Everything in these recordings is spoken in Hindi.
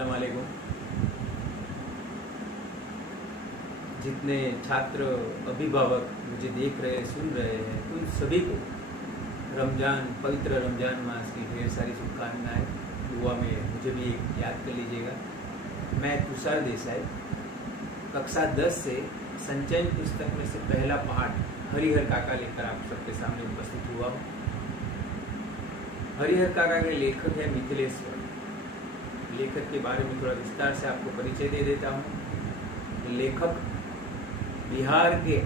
अस्सलाम वालेकुम। जितने छात्र अभिभावक मुझे देख रहे सुन रहे हैं उन सभी को पवित्र रमजान मास की ढेर सारी शुभकामनाएं। दुआ में मुझे भी याद कर लीजिएगा। मैं तुषार देसाई कक्षा 10 से संचयन पुस्तक में से पहला पाठ हरिहर काका लेकर आप सबके सामने उपस्थित हुआ हूँ। हरिहर काका के लेखक है मिथिलेश्वर। लेखक के बारे में थोड़ा विस्तार से आपको परिचय दे देता हूँ। लेखक बिहार के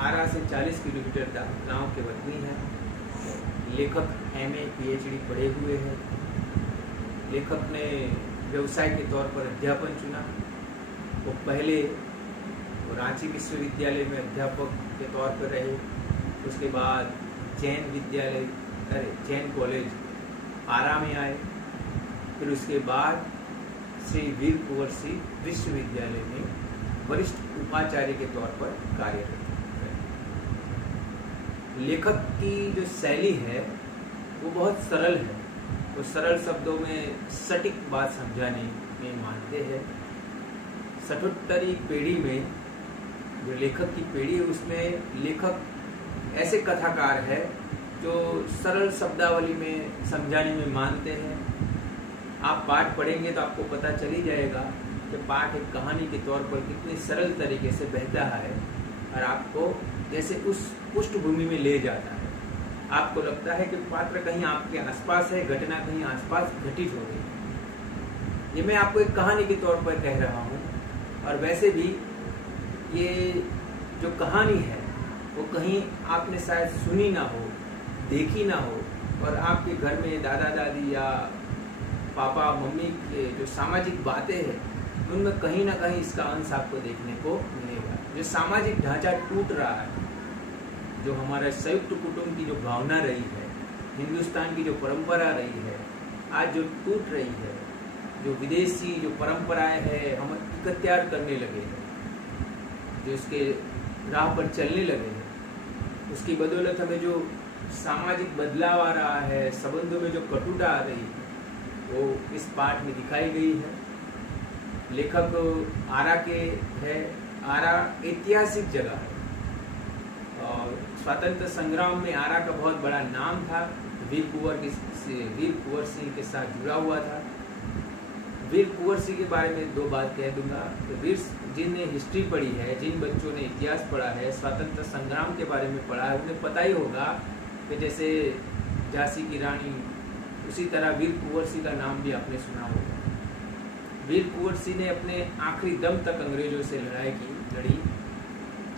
आरा से 40 किलोमीटर गांव के वतनी हैं। लेखक MA PhD पढ़े हुए हैं। लेखक ने व्यवसाय के तौर पर अध्यापन चुना। वो पहले रांची विश्वविद्यालय में अध्यापक के तौर पर रहे। उसके बाद जैन कॉलेज आरा में आए। फिर उसके बाद श्री वीर कुंवर सिंह विश्वविद्यालय में वरिष्ठ उपाचार्य के तौर पर कार्यरत रहे। लेखक की जो शैली है वो बहुत सरल है। वो सरल शब्दों में सटीक बात समझाने में मानते हैं। 77वीं पीढ़ी में जो लेखक की पीढ़ी है उसमें लेखक ऐसे कथाकार है जो सरल शब्दावली में समझाने में मानते हैं। आप पाठ पढ़ेंगे तो आपको पता चल ही जाएगा कि पाठ एक कहानी के तौर पर कितने सरल तरीके से बहता है और आपको जैसे उस पृष्ठभूमि में ले जाता है। आपको लगता है कि पात्र कहीं आपके आसपास है, घटना कहीं आसपास घटित हो गई। ये मैं आपको एक कहानी के तौर पर कह रहा हूँ। और वैसे भी ये जो कहानी है वो कहीं आपने शायद सुनी ना हो, देखी ना हो, और आपके घर में दादा दादी या पापा मम्मी के जो सामाजिक बातें हैं उनमें कहीं ना कहीं इसका अंश आपको देखने को मिलेगा। जो सामाजिक ढांचा टूट रहा है, जो हमारा संयुक्त कुटुंब की जो भावना रही है, हिंदुस्तान की जो परंपरा रही है, आज जो टूट रही है, जो विदेशी जो परंपराएं हैं हम इकत्यार करने लगे हैं, जो इसके राह पर चलने लगे हैं, उसकी बदौलत हमें जो सामाजिक बदलाव आ रहा है, संबंधों में जो कटुता आ रही है, वो इस पाठ में दिखाई गई है। लेखक आरा के है। आरा ऐतिहासिक जगह है और स्वतंत्र संग्राम में आरा का बहुत बड़ा नाम था। वीर कुंवर सिंह के साथ जुड़ा हुआ था। वीर कुंवर सिंह के बारे में 2 बात कह दूंगा। तो वीर जिनने हिस्ट्री पढ़ी है, जिन बच्चों ने इतिहास पढ़ा है, स्वतंत्र संग्राम के बारे में पढ़ा है, उन्हें पता ही होगा कि जैसे झांसी की रानी, उसी तरह वीर कुंवर सिंह का नाम भी आपने सुना होगा। वीर कुंवर सिंह ने अपने आखिरी दम तक अंग्रेजों से लड़ी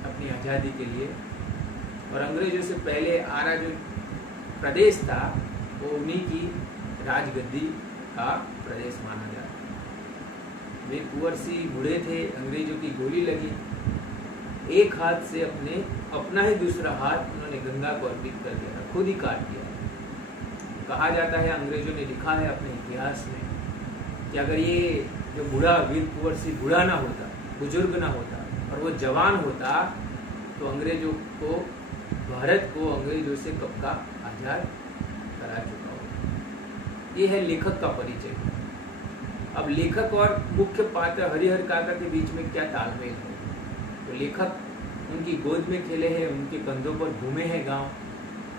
अपनी आज़ादी के लिए। और अंग्रेजों से पहले आरा जो प्रदेश था वो उन्हीं की राजगद्दी का प्रदेश माना जाता है। वीर कुंवर सिंह बूढ़े थे, अंग्रेजों की गोली लगी। एक हाथ से अपना ही दूसरा हाथ उन्होंने गंगा को अर्पित कर दिया, खुद ही काट दिया। कहा जाता है, अंग्रेजों ने लिखा है अपने इतिहास में कि अगर ये जो बूढ़ा वीर कुंवर सिंह बूढ़ा ना होता, बुजुर्ग ना होता और वो जवान होता तो अंग्रेजों को, भारत को अंग्रेजों से कब का आजाद करा चुका होता। ये है लेखक का परिचय। अब लेखक और मुख्य पात्र हरिहर काका के बीच में क्या तालमेल है? तो लेखक उनकी गोद में खेले हैं, उनके कंधों पर घूमे हैं गांव।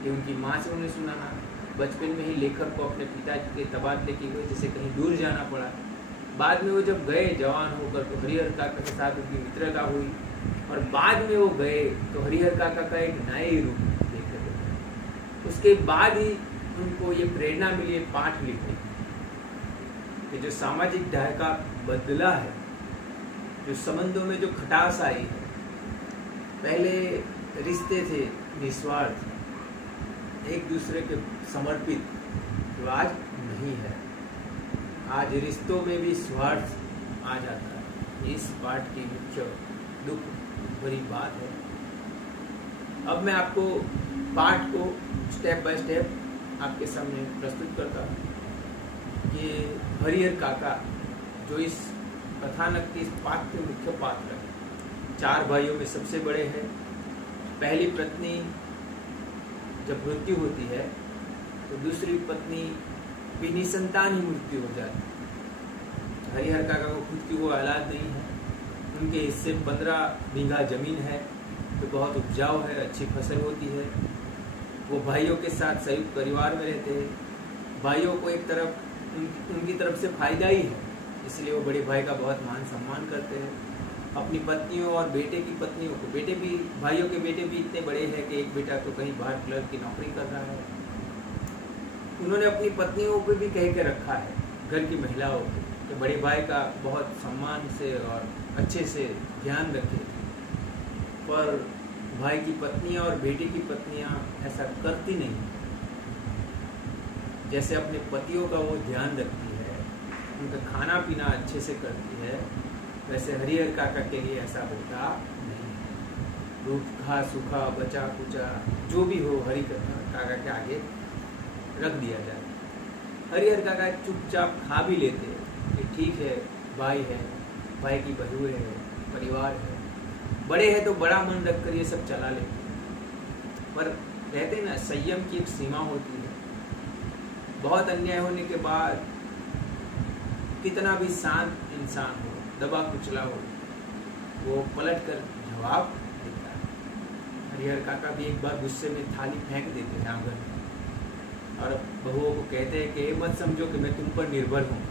ये उनकी माँ से उन्हें सुनाना। बचपन में ही लेखक को अपने पिताजी के तबादले की वजह से कहीं दूर जाना पड़ा। बाद में वो जब गए जवान होकर तो हरिहर काका के साथ उनकी मित्रता हुई और बाद में वो गए तो हरिहर काका का एक नए रूप देखने को मिला। उसके बाद ही उनको ये प्रेरणा मिली पाठ लिखने की कि जो सामाजिक ढांचा बदला है, जो संबंधों में जो खटास आई है, पहले रिश्ते थे निस्वार्थ, एक दूसरे के समर्पित, जो आज नहीं है। आज रिश्तों में भी स्वार्थ आ जाता है। इस पाठ की मुख्य दुख भरी बात है। अब मैं आपको पाठ को स्टेप बाय स्टेप आपके सामने प्रस्तुत करता हूँ कि हरिहर काका जो इस कथानक के इस पाठ के मुख्य पात्र है। 4 भाइयों में सबसे बड़े हैं। पहली पत्नी जब मृत्यु होती है तो दूसरी पत्नी भी निसंतान ही मृत्यु हो जाती है। हरिहर काका को खुद की वो औलाद नहीं है। उनके हिस्से 15 बीघा जमीन है तो बहुत उपजाऊ है, अच्छी फसल होती है। वो भाइयों के साथ संयुक्त परिवार में रहते हैं। भाइयों को एक तरफ उनकी तरफ से फायदा ही है, इसलिए वो बड़े भाई का बहुत मान सम्मान करते हैं। अपनी पत्नियों और बेटे की पत्नियों को, बेटे भी, भाइयों के बेटे भी इतने बड़े हैं कि एक बेटा तो कहीं बाहर क्लर्क की नौकरी कर रहा है। उन्होंने अपनी पत्नियों को भी कह के रखा है, घर की महिलाओं को, कि बड़े भाई का बहुत सम्मान से और अच्छे से ध्यान रखें। पर भाई की पत्नियां और बेटे की पत्नियां ऐसा करती नहीं। जैसे अपने पतियों का वो ध्यान रखती है, उनका खाना पीना अच्छे से करती है, वैसे हरिहर काका के लिए ऐसा होता नहीं। रूखा सूखा बचा कुचा जो भी हो हरि काका के आगे रख दिया जाए। हरिहर काका चुपचाप खा भी लेते कि ठीक है, भाई है, भाई की बहुएं है, परिवार है, बड़े हैं तो बड़ा मन रख कर ये सब चला लेते। पर कहते ना, संयम की एक सीमा होती है। बहुत अन्याय होने के बाद कितना भी शांत इंसान हो, दबा कुचला हो, वो पलट कर जवाब देता है। हरिहर काका भी एक बार गुस्से में थाली फेंक देते हैं आंगन में और बहुओं को कहते हैं कि मत समझो कि मैं तुम पर निर्भर हूँ।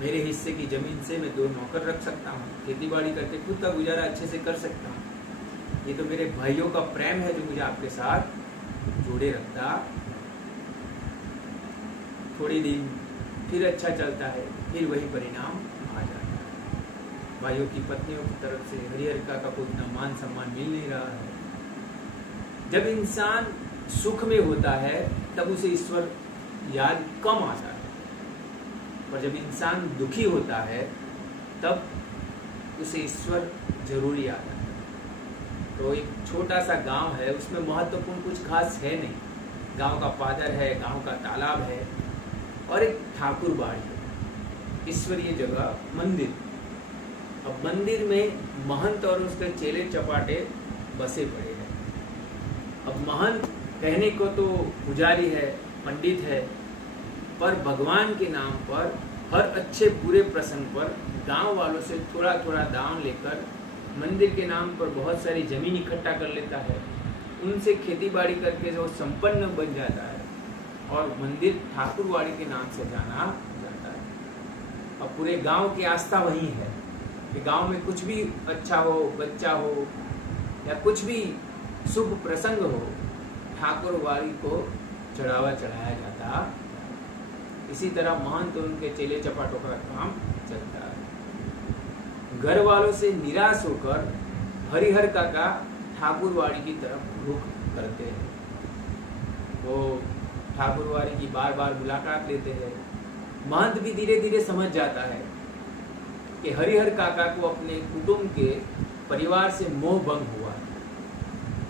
मेरे हिस्से की जमीन से मैं 2 नौकर रख सकता हूँ, खेती बाड़ी करके खुद का गुजारा अच्छे से कर सकता हूँ। ये तो मेरे भाइयों का प्रेम है जो मुझे आपके साथ जोड़े रखता। थोड़ी दिन फिर अच्छा चलता है, फिर वही परिणाम आ जाता है। भाइयों की पत्नियों की तरफ से हरिहर काका को इतना मान सम्मान मिल नहीं रहा है। जब इंसान सुख में होता है तब उसे ईश्वर याद कम आता है, और जब इंसान दुखी होता है तब उसे ईश्वर जरूरी आता है। तो एक छोटा सा गांव है, उसमें महत्वपूर्ण कुछ खास है नहीं। गांव का पादर है, गांव का तालाब है और एक ठाकुर बाड़ी है, ईश्वरीय जगह मंदिर। अब मंदिर में महंत और उसके चेले चपाटे बसे पड़े हैं। अब महंत कहने को तो पुजारी है, पंडित है, पर भगवान के नाम पर हर अच्छे बुरे प्रसंग पर गांव वालों से थोड़ा थोड़ा दान लेकर मंदिर के नाम पर बहुत सारी जमीन इकट्ठा कर लेता है। उनसे खेती बाड़ी करके जो संपन्न बन जाता है और मंदिर ठाकुरवाड़ी के नाम से जाना जाता है। अब पूरे गांव की आस्था वही है कि गांव में कुछ भी अच्छा हो, बच्चा हो या कुछ भी शुभ प्रसंग हो, ठाकुरवाड़ी को चढ़ावा चढ़ाया जाता। इसी तरह महंत और उनके चेले चपाटों का काम चलता है। घर वालों से निराश होकर हरिहर काका ठाकुरवाड़ी की तरफ रुख करते हैं। वो ठाकुरवाड़ी की बार बार मुलाकात लेते हैं। महंत भी धीरे धीरे समझ जाता है कि हरिहर काका को अपने कुटुंब के परिवार से मोह भंग हुआ है।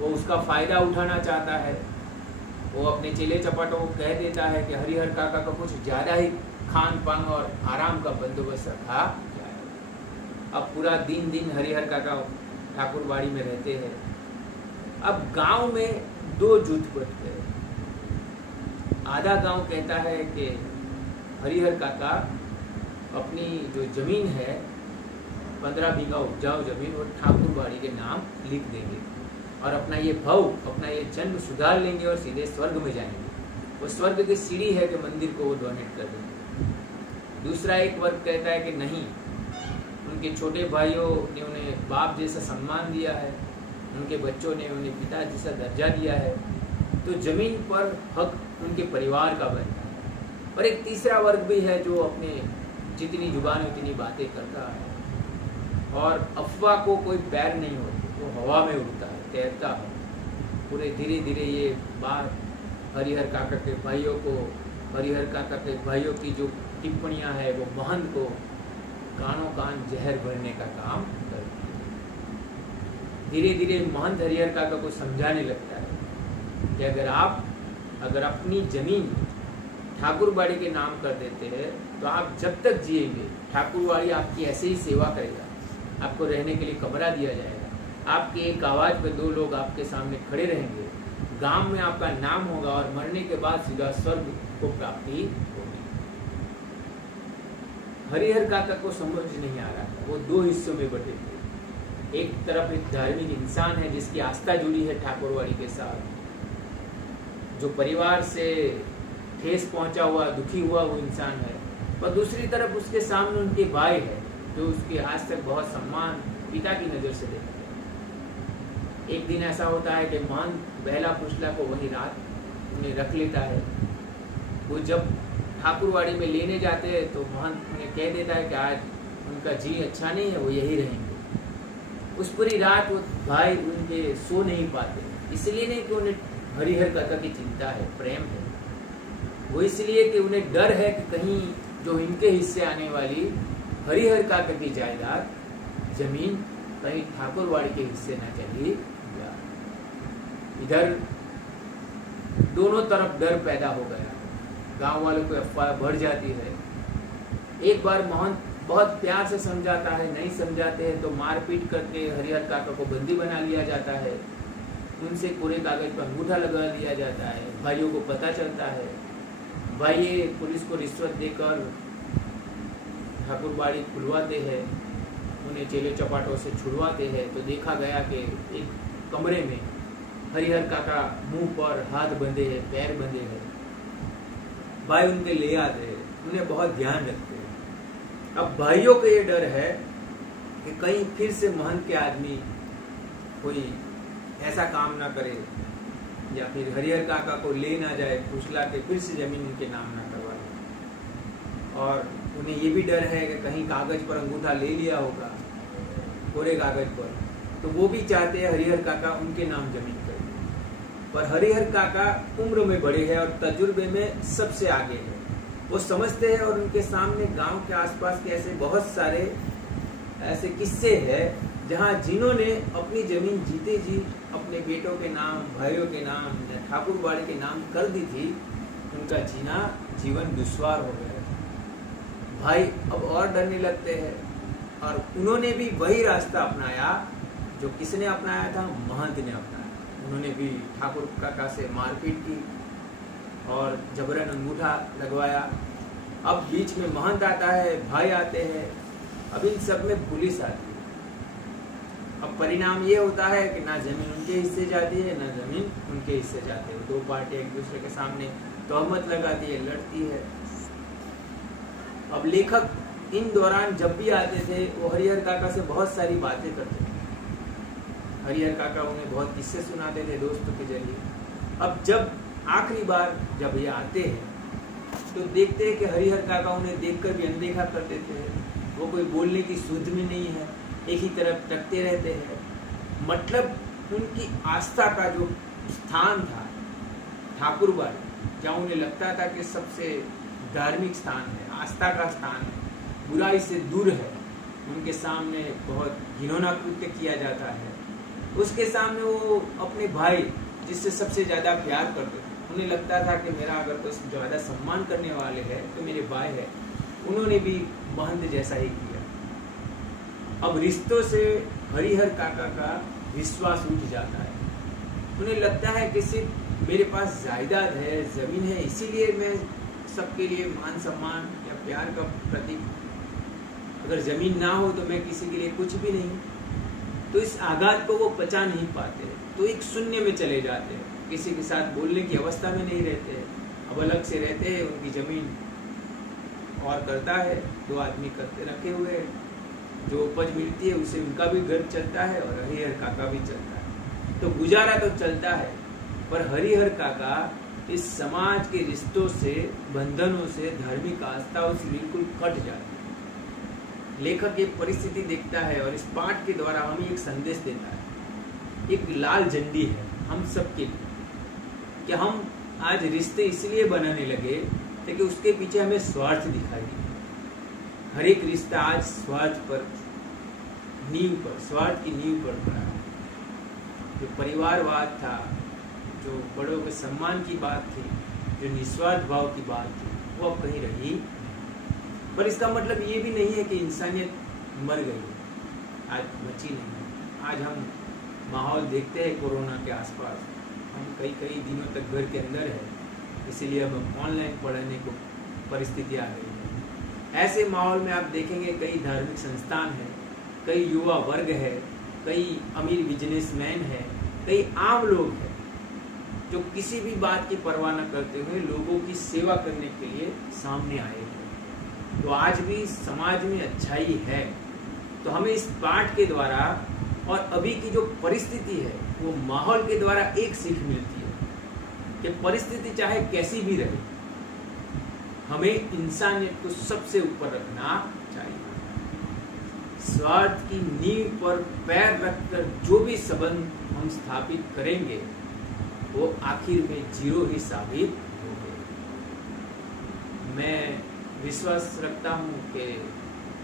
वो उसका फायदा उठाना चाहता है। वो अपने चेले चपाटों को कह देता है कि हरिहर काका का कुछ ज्यादा ही खान पान और आराम का बंदोबस्त रखा जाए। अब पूरा दिन हरिहर काका ठाकुरबाड़ी में रहते हैं। अब गांव में 2 जुट बनते हैं। आधा गांव कहता है कि हरिहर काका अपनी जो जमीन है 15 बीघा उपजाऊ जमीन वो ठाकुरबाड़ी के नाम लिख देंगे और अपना ये भाव, अपना ये जन्म सुधार लेंगे और सीधे स्वर्ग में जाएंगे। वो स्वर्ग की सीढ़ी है कि मंदिर को वो डोनेट कर देंगे। दूसरा एक वर्ग कहता है कि नहीं, उनके छोटे भाइयों ने उन्हें बाप जैसा सम्मान दिया है, उनके बच्चों ने उन्हें पिता जैसा दर्जा दिया है, तो जमीन पर हक उनके परिवार का बनता है। और एक तीसरा वर्ग भी है जो अपने जितनी जुबान उतनी बातें करता है और अफवाह को कोई पैर नहीं होती, वो हवा में उड़ता है, तैरता है। पूरे धीरे धीरे ये बात हरिहर काका के भाइयों को, हरिहर काका के भाइयों की जो टिप्पणियां है वो महंत को कानों कान जहर भरने का काम करती है। धीरे धीरे महंत हरिहर काका को समझाने लगता है कि अगर अपनी जमीन ठाकुरबाड़ी के नाम कर देते हैं तो आप जब तक जिएंगे ठाकुरबाड़ी आपकी ऐसे ही सेवा करेगा, आपको रहने के लिए कमरा दिया जाएगा, आपकी एक आवाज पे 2 लोग आपके सामने खड़े रहेंगे, गांव में आपका नाम होगा और मरने के बाद सीधा स्वर्ग को प्राप्ति होगी। हरिहर काका को समझ नहीं आ रहा था। वो दो हिस्सों में बटे थे। एक तरफ एक धार्मिक इंसान है जिसकी आस्था जुड़ी है ठाकुरवाड़ी के साथ, जो परिवार से ठेस पहुंचा हुआ, दुखी हुआ वो इंसान है, और दूसरी तरफ उसके सामने उनके भाई है जो उसके आज तक बहुत सम्मान पिता की नजर से देखते हैं। एक दिन ऐसा होता है कि महंत बहला फुसला को वही रात उन्हें रख लेता है। वो जब ठाकुरवाड़ी में लेने जाते हैं तो महंत उन्हें कह देता है कि आज उनका जी अच्छा नहीं है, वो यही रहेंगे। उस पूरी रात वो भाई उनके सो नहीं पाते, इसलिए नहीं कि उन्हें हरिहर काका की चिंता है, प्रेम है, वो इसलिए कि उन्हें डर है कि कहीं जो इनके हिस्से आने वाली हरिहर काका की जायदाद जमीन कहीं ठाकुरवाड़ी के हिस्से न चली जाए। इधर दोनों तरफ डर पैदा हो गया, गांव वालों को अफवाह बढ़ जाती है। एक बार महंत बहुत प्यार से समझाता है, नहीं समझाते हैं तो मारपीट करके हरिहर काका को बंदी बना लिया जाता है। उनसे पूरे कागज पर अंगूठा लगा लिया जाता है। भाइयों को पता चलता है, भाई पुलिस को रिश्वत देकर ठाकुरबाड़ी खुलवाते हैं, उन्हें चेले चपाटों से छुड़वाते हैं। तो देखा गया कि एक कमरे में हरिहर काका मुंह पर हाथ बंधे हैं, पैर बंधे हैं। भाई उनके ले आते हैं, उन्हें बहुत ध्यान रखते हैं। अब भाइयों को ये डर है कि कहीं फिर से महंत के आदमी कोई ऐसा काम ना करे या फिर हरिहर काका को ले ना जाए, फुसला के फिर से जमीन उनके नाम ना करवा ले। और उन्हें ये भी डर है कि कहीं कागज पर अंगूठा ले लिया होगा, पूरे कागज पर, तो वो भी चाहते हैं हरिहर काका उनके नाम जमीन कर। पर हरिहर काका उम्र में बड़े हैं और तजुर्बे में सबसे आगे है। वो समझते हैं और उनके सामने गांव के आसपास के ऐसे बहुत सारे ऐसे किस्से हैं जहां जिन्होंने अपनी जमीन जीते जी अपने बेटों के नाम, भाइयों के नाम या ठाकुरबाड़ी के नाम कर दी थी, उनका जीना जीवन दुश्वार हो गया। भाई अब और डरने लगते हैं और उन्होंने भी वही रास्ता अपनाया जो किसने अपनाया था, महंत ने अपनाया। उन्होंने भी ठाकुर काका से मारपीट की और जबरन अंगूठा लगवाया। अब बीच में महंत आता है, भाई आते हैं, अब इन सब में पुलिस आती है। अब परिणाम ये होता है कि ना जमीन उनके हिस्से जाती है, ना जमीन उनके हिस्से जाते हैं। दो पार्टियां एक दूसरे के सामने तोहमत लगाती है, लड़ती है। अब लेखक इन दौरान जब भी आते थे वो हरिहर काका से बहुत सारी बातें करते थे। हरिहर काका उन्हें बहुत किस्से सुनाते थे दोस्तों के जरिए। अब जब आखिरी बार जब ये आते हैं तो देखते हैं कि हरिहर काका उन्हें देखकर भी अनदेखा कर देते हैं। वो कोई बोलने की सूझ में नहीं है, एक ही तरफ तकते रहते हैं। मतलब उनकी आस्था का जो स्थान था ठाकुरबाड़ी, जहाँ उन्हें लगता था कि सबसे धार्मिक स्थान है, आस्था का स्थान है, बुराई से दूर है, उनके सामने बहुत घिनौना कृत्य किया जाता है। उसके सामने वो अपने भाई जिससे सबसे ज्यादा प्यार करते थे, उन्हें लगता था कि मेरा अगर कोई ज्यादा सम्मान करने वाले है तो मेरे भाई है। उन्होंने भी महंत जैसा ही किया। अब रिश्तों से हरिहर काका का विश्वास उठ जाता है। उन्हें लगता है कि सिर्फ मेरे पास जायदाद है, जमीन है, इसीलिए मैं सबके लिए मान सम्मान या प्यार का प्रतीक। अगर जमीन ना हो तो मैं किसी के लिए कुछ भी नहीं। तो इस आघात को वो पचा नहीं पाते, तो एक शून्य में चले जाते हैं, किसी के साथ बोलने की अवस्था में नहीं रहते। अब अलग से रहते हैं, उनकी जमीन और करता है, दो आदमी करते रखे हुए हैं, जो उपज मिलती है उससे उनका भी घर चलता है और हरिहर काका भी चलता है। तो गुजारा तो चलता है, पर हरिहर काका इस समाज के रिश्तों से, बंधनों से, धार्मिक आस्थाओं से बिल्कुल कट जाते हैं। लेखक एक परिस्थिति देखता है और इस पाठ के द्वारा हमें एक संदेश देता है। एक लाल झंडी है हम सबके लिए कि हम आज रिश्ते इसलिए बनाने लगे ताकि उसके पीछे हमें स्वार्थ दिखाई दे। हर एक रिश्ता आज स्वार्थ पर, नींव पर, स्वार्थ की नींव पर पड़ा है। जो परिवारवाद था, जो बड़ों के सम्मान की बात थी, जो निस्वार्थ भाव की बात थी, वो अब कहीं रही। पर इसका मतलब ये भी नहीं है कि इंसानियत मर गई, आज बची नहीं। आज हम माहौल देखते हैं कोरोना के आसपास, हम कई दिनों तक घर के अंदर है, इसीलिए अब ऑनलाइन पढ़ने को परिस्थिति आ गई है। ऐसे माहौल में आप देखेंगे कई धार्मिक संस्थान हैं, कई युवा वर्ग है, कई अमीर बिजनेसमैन है, कई आम लोग हैं जो किसी भी बात की परवाह न करते हुए लोगों की सेवा करने के लिए सामने आए हैं। तो आज भी समाज में अच्छाई है, तो हमें इस पाठ के द्वारा और अभी की जो परिस्थिति है वो माहौल के द्वारा एक सीख मिलती है कि परिस्थिति चाहे कैसी भी रहे, हमें इंसानियत को सबसे ऊपर रखना चाहिए। स्वार्थ की नींव पर पैर रखकर जो भी संबंध हम स्थापित करेंगे वो आखिर में जीरो ही साबित होंगे। मैं विश्वास रखता हूँ कि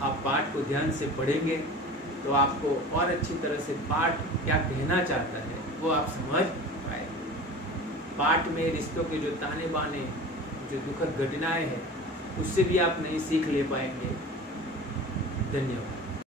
आप पाठ को ध्यान से पढ़ेंगे तो आपको और अच्छी तरह से पाठ क्या कहना चाहता है वो आप समझ पाएंगे। पाठ में रिश्तों के जो ताने बाने, जो दुखद घटनाएं हैं, उससे भी आप नई सीख ले पाएंगे। धन्यवाद।